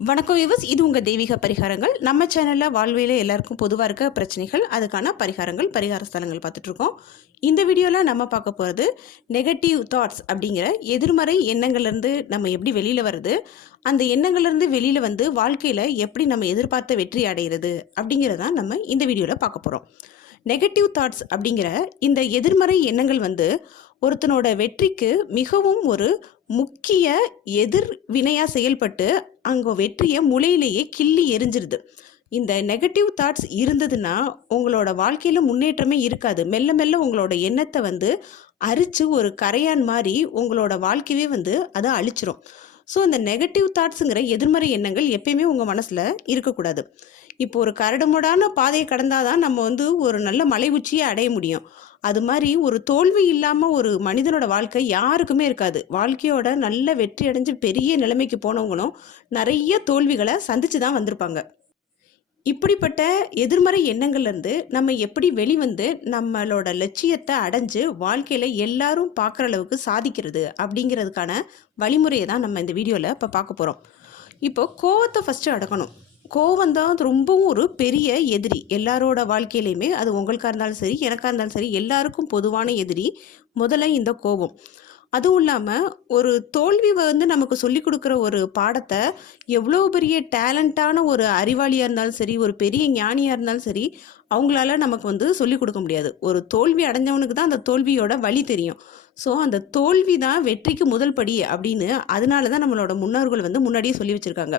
வணக்கம் வியூவர்ஸ், இது உங்கள் தெய்வீக பரிகாரங்கள். நம்ம சேனலில் வாழ்வியல் எல்லாருக்கும் பொதுவாக இருக்க பிரச்சனைகள், அதுக்கான பரிகாரங்கள், பரிகார ஸ்தலங்கள் பார்த்துட்ருக்கோம். இந்த வீடியோவில் நம்ம பார்க்க போகிறது நெகட்டிவ் தாட்ஸ் அப்படிங்கிற எதிர்மறை எண்ணங்கள்லேருந்து நம்ம எப்படி வெளியில் வருது, அந்த எண்ணங்கள்லேருந்து வெளியில் வந்து வாழ்க்கையில் எப்படி நம்ம எதிர்பார்த்த வெற்றி அடைகிறது அப்படிங்கிறதான் நம்ம இந்த வீடியோவில் பார்க்க போகிறோம். நெகட்டிவ் தாட்ஸ் அப்படிங்கிற இந்த எதிர்மறை எண்ணங்கள் வந்து ஒருத்தனோட வெற்றிக்கு மிகவும் ஒரு முக்கிய எதிர்வினையாக செயல்பட்டு அங்கே வெற்றியை முளையிலேயே கிள்ளி எரிஞ்சிருது. இந்த நெகட்டிவ் தாட்ஸ் இருந்ததுன்னா உங்களோட வாழ்க்கையில் முன்னேற்றமே இருக்காது. மெல்ல மெல்ல உங்களோட எண்ணத்தை வந்து அரித்து ஒரு கரையான் மாதிரி உங்களோட வாழ்க்கையே வந்து அதை அழிச்சிரும். ஸோ இந்த நெகட்டிவ் தாட்ஸுங்கிற எதிர்மறை எண்ணங்கள் எப்பயுமே உங்கள் மனசில் இருக்கக்கூடாது. இப்போ ஒரு கரடுமுரடான பாதையை கடந்தாதான் நம்ம வந்து ஒரு நல்ல மலை உச்சியை அடைய முடியும். அது மாதிரி ஒரு தோல்வி இல்லாமல் ஒரு மனிதனோட வாழ்க்கை யாருக்குமே இருக்காது. வாழ்க்கையோட நல்ல வெற்றி அடைஞ்சு பெரிய நிலைமைக்கு போனவங்களும் நிறைய தோல்விகளை சந்திச்சு தான் வந்திருப்பாங்க. இப்படிப்பட்ட எதிர்மறை எண்ணங்கள்லேருந்து நம்ம எப்படி வெளிவந்து நம்மளோட லட்சியத்தை அடைஞ்சு வாழ்க்கையில் எல்லாரும் பார்க்குற அளவுக்கு சாதிக்கிறது அப்படிங்கிறதுக்கான வழிமுறையை தான் நம்ம இந்த வீடியோவில் இப்போ பார்க்க போகிறோம். இப்போ கோவத்தை ஃபஸ்ட்டு அடக்கணும். கோவம் தான் ரொம்பவும் ஒரு பெரிய எதிரி எல்லாரோட வாழ்க்கையிலையுமே. அது உங்களுக்காக இருந்தாலும் சரி, எனக்காக இருந்தாலும் சரி, எல்லாருக்கும் பொதுவான எதிரி முதல்ல இந்த கோபம். அதுவும் இல்லாமல் ஒரு தோல்வி வந்து நமக்கு சொல்லி கொடுக்குற ஒரு பாடத்தை எவ்வளோ பெரிய டேலண்டான ஒரு அறிவாளியாக இருந்தாலும் சரி, ஒரு பெரிய ஞானியாக இருந்தாலும் சரி, அவங்களால நமக்கு வந்து சொல்லிக் கொடுக்க முடியாது. ஒரு தோல்வி அடைஞ்சவனுக்கு தான் அந்த தோல்வியோட வழி தெரியும். ஸோ அந்த தோல்வி தான் வெற்றிக்கு முதல் படி அப்படின்னு அதனால தான் நம்மளோட முன்னோர்கள் வந்து முன்னாடியே சொல்லி வச்சுருக்காங்க.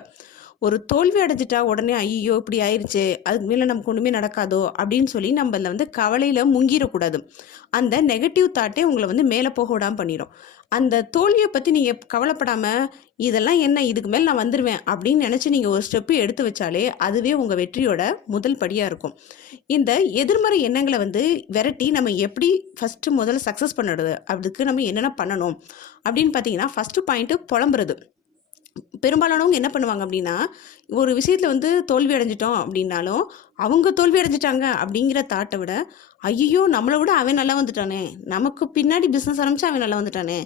ஒரு தோல்வி அடைஞ்சிட்டா உடனே ஐயோ இப்படி ஆயிடுச்சு, அதுக்கு மேலே நமக்கு ஒன்றுமே நடக்காதோ அப்படின்னு சொல்லி நம்மள வந்து கவலையில் முங்கிடக்கூடாது. அந்த நெகட்டிவ் தாட்டே உங்களை வந்து மேலே போக விடாமல் பண்ணிடும். அந்த தோல்வியை பற்றி நீங்கள் கவலைப்படாமல் இதெல்லாம் என்ன, இதுக்கு மேலே நான் வந்துடுவேன் அப்படின்னு நினச்சி நீங்கள் ஒரு ஸ்டெப்பு எடுத்து வச்சாலே அதுவே உங்கள் வெற்றியோட முதல் படியாக இருக்கும். இந்த எதிர்மறை எண்ணங்களை வந்து விரட்டி நம்ம எப்படி ஃபஸ்ட்டு முதல்ல சக்ஸஸ் பண்ணுறது, அதுக்கு நம்ம என்னென்ன பண்ணணும் அப்படின்னு பார்த்தீங்கன்னா, ஃபஸ்ட்டு பாயிண்ட்டு புலம்புறது. பெரும்பாலானவங்க என்ன பண்ணுவாங்க அப்படின்னா, ஒரு விஷயத்தில் வந்து தோல்வி அடைஞ்சிட்டோம் அப்படின்னாலும் அவங்க தோல்வி அடைஞ்சிட்டாங்க அப்படிங்கிற தாட்டை விட, ஐயோ நம்மளை விட அவன் நல்லா வந்துட்டானே, நமக்கு பின்னாடி பிஸ்னஸ் ஆரம்பிச்சு அவன் நல்லா வந்துட்டானே,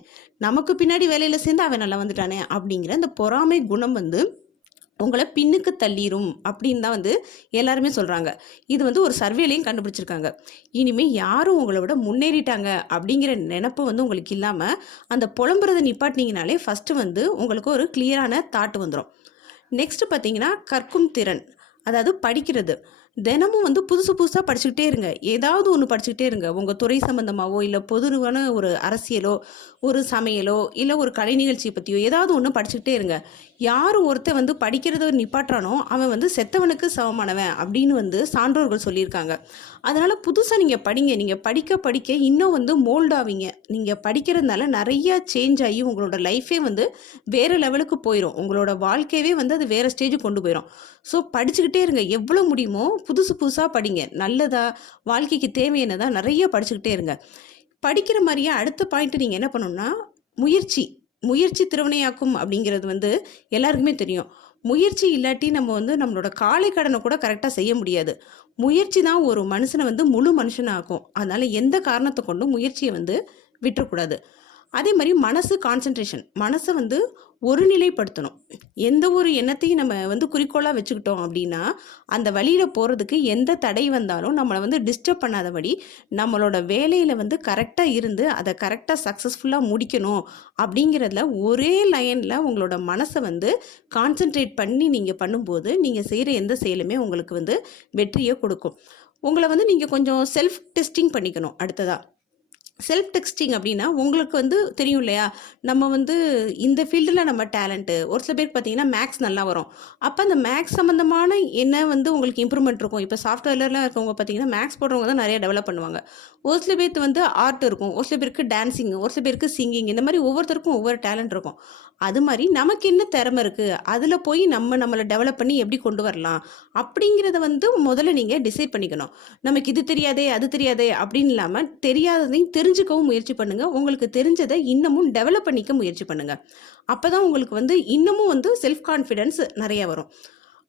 நமக்கு பின்னாடி வேலையில் சேர்ந்து அவன் நல்லா வந்துட்டானே அப்படிங்கிற இந்த பொறாமை குணம் வந்து உங்களை பின்னுக்கு தள்ளிரும் அப்படின்னு தான் வந்து எல்லாருமே சொல்கிறாங்க. இது வந்து ஒரு சர்வேலையும் கண்டுபிடிச்சிருக்காங்க. இனிமேல் யாரும் உங்களை விட முன்னேறிட்டாங்க அப்படிங்கிற நினப்பு வந்து உங்களுக்கு இல்லாமல் அந்த புலம்புறதை நிப்பாட்டினீங்கனாலே ஃபஸ்ட்டு வந்து உங்களுக்கு ஒரு கிளியரான தாட் வந்துடும். நெக்ஸ்ட்டு பார்த்தீங்கன்னா கற்கும் திறன், அதாவது படிக்கிறது. தினமும் வந்து புதுசு புதுசாக படிச்சுக்கிட்டே இருங்க. ஏதாவது ஒன்று படிச்சுக்கிட்டே இருங்க. உங்கள் துறை சம்மந்தமாகவோ இல்லை பொதுவான ஒரு அரசியலோ ஒரு சமையலோ இல்லை ஒரு கலை நிகழ்ச்சியை பற்றியோ ஏதாவது ஒன்று படிச்சுக்கிட்டே இருங்க. யாரும் ஒருத்தன் வந்து படிக்கிறத நிப்பாட்டுறானோ அவன் வந்து செத்தவனுக்கு சமமானவன் அப்படின்னு வந்து சான்றோர்கள் சொல்லியிருக்காங்க. அதனால் புதுசாக நீங்கள் படிங்க. நீங்கள் படிக்க படிக்க இன்னும் வந்து மோல்ட் ஆவீங்க. நீங்கள் படிக்கிறதுனால நிறையா சேஞ்ச் ஆகி உங்களோட லைஃபே வந்து வேறு லெவலுக்கு போயிடும். உங்களோட வாழ்க்கையவே வந்து அது வேறு ஸ்டேஜுக்கு கொண்டு போயிடும். ஸோ படிச்சுக்கிட்டே இருங்க. எவ்வளோ முடியுமோ புதுசு புதுசாக படிங்க. நல்லதா வாழ்க்கைக்கு தேவையானதா நிறைய படிச்சுக்கிட்டே இருங்க. படிக்கிற மாதிரியே அடுத்த பாயிண்ட்டு நீங்கள் என்ன பண்ணணும்னா முயற்சி. முயற்சி திருவினையாக்கும் அப்படிங்கிறது வந்து எல்லாருக்குமே தெரியும். முயற்சி இல்லாட்டி நம்ம வந்து நம்மளோட காலை கடனை கூட கரெக்டாக செய்ய முடியாது. முயற்சி தான் ஒரு மனுஷனை வந்து முழு மனுஷனாக்கும். அதனால் எந்த காரணத்தை கொண்டும் முயற்சியை வந்து விட்டுறக்கூடாது. அதே மாதிரி மனசு கான்சன்ட்ரேஷன், மனசை வந்து ஒருநிலைப்படுத்தணும். எந்த ஒரு எண்ணத்தையும் நம்ம வந்து குறிக்கோளாக வச்சுக்கிட்டோம் அப்படின்னா அந்த வழியில் போகிறதுக்கு எந்த தடை வந்தாலும் நம்மளை வந்து டிஸ்டர்ப் பண்ணாதபடி நம்மளோட வேலையில் வந்து கரெக்டாக இருந்து அதை கரெக்டாக சக்ஸஸ்ஃபுல்லாக முடிக்கணும் அப்படிங்கிறதுல ஒரே லைனில் உங்களோட மனசை வந்து கான்சென்ட்ரேட் பண்ணி நீங்கள் பண்ணும்போது நீங்கள் செய்கிற எந்த செயலுமே உங்களுக்கு வந்து வெற்றியை கொடுக்கும். உங்களை வந்து நீங்கள் கொஞ்சம் செல்ஃப் டெஸ்டிங் பண்ணிக்கணும். அடுத்ததாக செல்ஃப் டெஸ்டிங் அப்படின்னா உங்களுக்கு வந்து தெரியும் இல்லையா, நம்ம வந்து இந்த ஃபீல்டில் நம்ம டேலண்ட்டு. ஒரு சில பேருக்கு பார்த்தீங்கன்னா மேக்ஸ் நல்லா வரும். அப்போ அந்த மேக்ஸ் சம்மந்தமான என்ன வந்து உங்களுக்கு இம்ப்ரூவ்மெண்ட் இருக்கும். இப்போ சாஃப்ட்வேர்லாம் இருக்கவங்க பார்த்தீங்கன்னா மேக்ஸ் போடுறவங்க தான் நிறைய டெவலப் பண்ணுவாங்க. ஒரு சில பேருக்கு வந்து ஆர்ட் இருக்கும், ஒரு சில பேருக்கு டான்ஸிங், ஒரு சில பேருக்கு சிங்கிங், இந்த மாதிரி ஒவ்வொருத்தருக்கும் ஒவ்வொரு டேலண்ட் இருக்கும். அது மாதிரி நமக்கு என்ன திறமை இருக்குது, அதில் போய் நம்மளை டெவலப் பண்ணி எப்படி கொண்டு வரலாம் அப்படிங்கிறத வந்து முதல்ல நீங்கள் டிசைட் பண்ணிக்கணும். நமக்கு இது தெரியாதே அது தெரியாதே அப்படின்னு இல்லாமல் தெரியாததையும் தெரிஞ்சுக்கவும் முயற்சி பண்ணுங்கள். உங்களுக்கு தெரிஞ்சதை இன்னமும் டெவலப் பண்ணிக்க முயற்சி பண்ணுங்கள். அப்போ தான் உங்களுக்கு வந்து இன்னமும் வந்து செல்ஃப் கான்ஃபிடென்ஸ் நிறையா வரும்.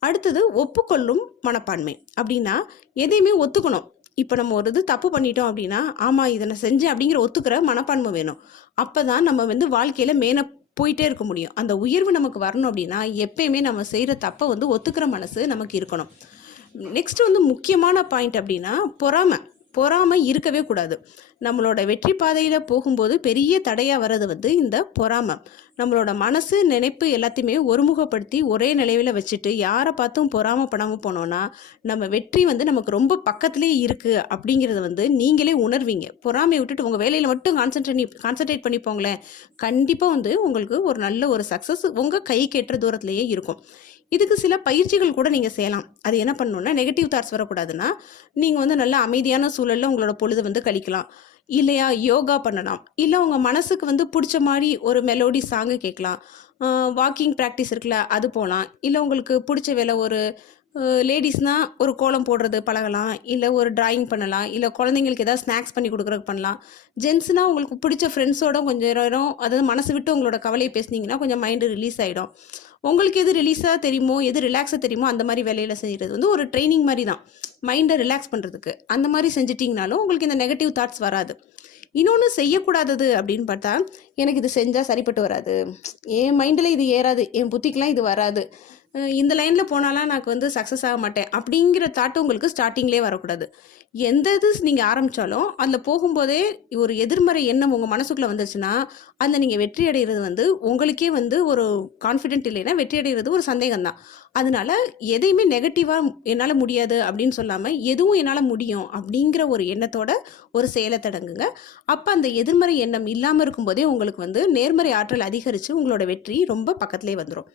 அடுத்தது ஒப்புக்கொள்ளும் மனப்பான்மை அப்படின்னா எதையுமே ஒத்துக்கணும். இப்போ நம்ம ஒரு இது தப்பு பண்ணிட்டோம் அப்படின்னா, ஆமாம் இதை நான் செஞ்சேன் அப்படிங்கிற ஒத்துக்கிற மனப்பான்மை வேணும். அப்போ தான் நம்ம வந்து வாழ்க்கையில் போயிட்டே இருக்க முடியும். அந்த உயர்வு நமக்கு வரணும் அப்படின்னா எப்பயுமே நம்ம செய்கிற தப்பை வந்து ஒத்துக்கிற மனசு நமக்கு இருக்கணும். நெக்ஸ்ட் வந்து முக்கியமான பாயிண்ட் அப்படின்னா பொறாமை இருக்கவே கூடாது. நம்மளோட வெற்றி பாதையில் போகும்போது பெரிய தடையாக வர்றது வந்து இந்த பொறாமை. நம்மளோட மனசு நினைப்பு எல்லாத்தையுமே ஒருமுகப்படுத்தி ஒரே நிலையில் வச்சுட்டு யாரை பார்த்தும் பொறாமப்படாமல் போனோன்னா நம்ம வெற்றி வந்து நமக்கு ரொம்ப பக்கத்துலேயே இருக்குது அப்படிங்கிறத வந்து நீங்களே உணர்வீங்க. பொறாமையை விட்டுட்டு உங்கள் வேலையில் மட்டும் கான்சன்ட்ரேட் பண்ணி போங்களேன், கண்டிப்பாக வந்து உங்களுக்கு ஒரு நல்ல ஒரு சக்ஸஸ் உங்கள் கை கெட்டுற தூரத்துலேயே இருக்கும். இதுக்கு சில பயிற்சிகள் கூட நீங்கள் செய்யலாம். அது என்ன பண்ணணுன்னா, நெகட்டிவ் தாட்ஸ் வரக்கூடாதுன்னா நீங்கள் வந்து நல்ல அமைதியான சூழலில் உங்களோட பொழுது வந்து கழிக்கலாம். இல்லையா யோகா பண்ணலாம். இல்லை உங்கள் மனசுக்கு வந்து பிடிச்ச மாதிரி ஒரு மெலோடி சாங்கு கேட்கலாம். வாக்கிங் ப்ராக்டிஸ் இருக்குல்ல அது போகலாம். இல்லை உங்களுக்கு பிடிச்ச வேலை ஒரு லேடிஸ்னால் ஒரு கோலம் போடுறது பழகலாம். இல்லை ஒரு டிராயிங் பண்ணலாம். இல்லை குழந்தைங்களுக்கு ஏதாவது ஸ்நாக்ஸ் பண்ணி கொடுக்குறதுக்கு பண்ணலாம். ஜென்ஸ்னால் உங்களுக்கு பிடிச்ச ஃப்ரெண்ட்ஸோட கொஞ்சம் நேரம் அதாவது மனசு விட்டு உங்களோட கவலையை பேசுனீங்கன்னா கொஞ்சம் மைண்டு ரிலீஸ் ஆகிடும். உங்களுக்கு எது ரிலீஸாக தெரியுமோ எது ரிலாக்ஸாக தெரியுமோ அந்த மாதிரி வேலையில் செய்கிறது வந்து ஒரு ட்ரைனிங் மாதிரி தான், மைண்டை ரிலாக்ஸ் பண்ணுறதுக்கு. அந்த மாதிரி செஞ்சிட்டிங்கனாலும் உங்களுக்கு இந்த நெகட்டிவ் தாட்ஸ் வராது. இன்னொன்று செய்யக்கூடாதது அப்படின்னு பார்த்தா, எனக்கு இது செஞ்சால் சரிப்பட்டு வராது, என் மைண்டில் இது ஏறாது, என் புத்திக்கெலாம் இது வராது, இந்த லைனில் போனாலாம் நான் வந்து சக்ஸஸ் ஆக மாட்டேன் அப்படிங்கிற தாட்டு உங்களுக்கு ஸ்டார்டிங்லேயே வரக்கூடாது. எந்த இது நீங்கள் ஆரம்பித்தாலும் அதில் போகும்போதே ஒரு எதிர்மறை எண்ணம் உங்கள் மனசுக்குள்ளே வந்துருச்சுன்னா அதில் நீங்கள் வெற்றி அடைகிறது வந்து உங்களுக்கே வந்து ஒரு கான்ஃபிடென்ட் இல்லைன்னா வெற்றி அடைகிறது ஒரு சந்தேகம் தான். அதனால எதையுமே நெகட்டிவாக என்னால் முடியாது அப்படின்னு சொல்லாமல் எதுவும் என்னால் முடியும் அப்படிங்கிற ஒரு எண்ணத்தோட ஒரு செயலை தொடங்குங்க. அப்போ அந்த எதிர்மறை எண்ணம் இல்லாமல் இருக்கும்போதே உங்களுக்கு வந்து நேர்மறை ஆற்றல் அதிகரித்து உங்களோட வெற்றி ரொம்ப பக்கத்துலேயே வந்துடும்.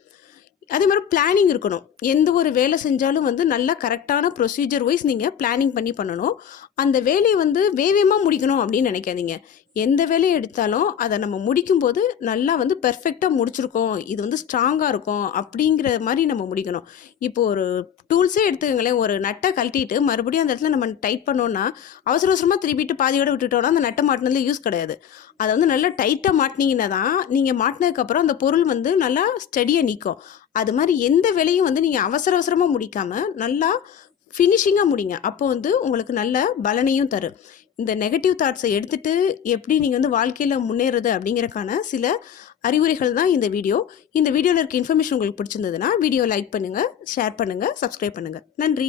அதே மாதிரி பிளானிங் இருக்கணும். எந்த ஒரு வேலை செஞ்சாலும் வந்து நல்லா கரெக்டான ப்ரொசீஜர் வைஸ் நீங்கள் பிளானிங் பண்ணி பண்ணணும். அந்த வேலையை வந்து வேகமாக முடிக்கணும் அப்படின்னு நினைக்காதீங்க. எந்த வேலையை எடுத்தாலும் அதை நம்ம முடிக்கும்போது நல்லா வந்து பெர்ஃபெக்டாக முடிச்சிருக்கோம், இது வந்து ஸ்ட்ராங்காக இருக்கும் அப்படிங்கிற மாதிரி நம்ம முடிக்கணும். இப்போது ஒரு டூல்ஸே எடுத்துக்கங்களேன், ஒரு நட்டை கழட்டிட்டு மறுபடியும் அந்த இடத்துல நம்ம டைட் பண்ணோன்னா அவசர அவசரமாக திருப்பிட்டு பாதியோடு விட்டுட்டோன்னா அந்த நட்டை மாட்டினதுல யூஸ் கிடையாது. அதை வந்து நல்லா டைட்டாக மாட்டினீங்கன்னா தான் நீங்கள் மாட்டினதுக்கப்புறம் அந்த பொருள் வந்து நல்லா ஸ்டடியாக நிற்கும். அது மாதிரி எந்த வேலையும் வந்து நீங்கள் அவசர அவசரமாக முடிக்காமல் நல்லா ஃபினிஷிங்காக முடிங்க. அப்போ வந்து உங்களுக்கு நல்ல பலனையும் தரும். இந்த நெகட்டிவ் தாட்ஸை எடுத்துகிட்டு எப்படி நீங்கள் வந்து வாழ்க்கையில் முன்னேறது அப்படிங்கிறக்கான சில அறிவுரைகள் தான் இந்த வீடியோ. இந்த வீடியோவில் இருக்க இன்ஃபர்மேஷன் உங்களுக்கு பிடிச்சிருந்ததுன்னா வீடியோ லைக் பண்ணுங்கள், ஷேர் பண்ணுங்கள், சப்ஸ்கிரைப் பண்ணுங்கள். நன்றி.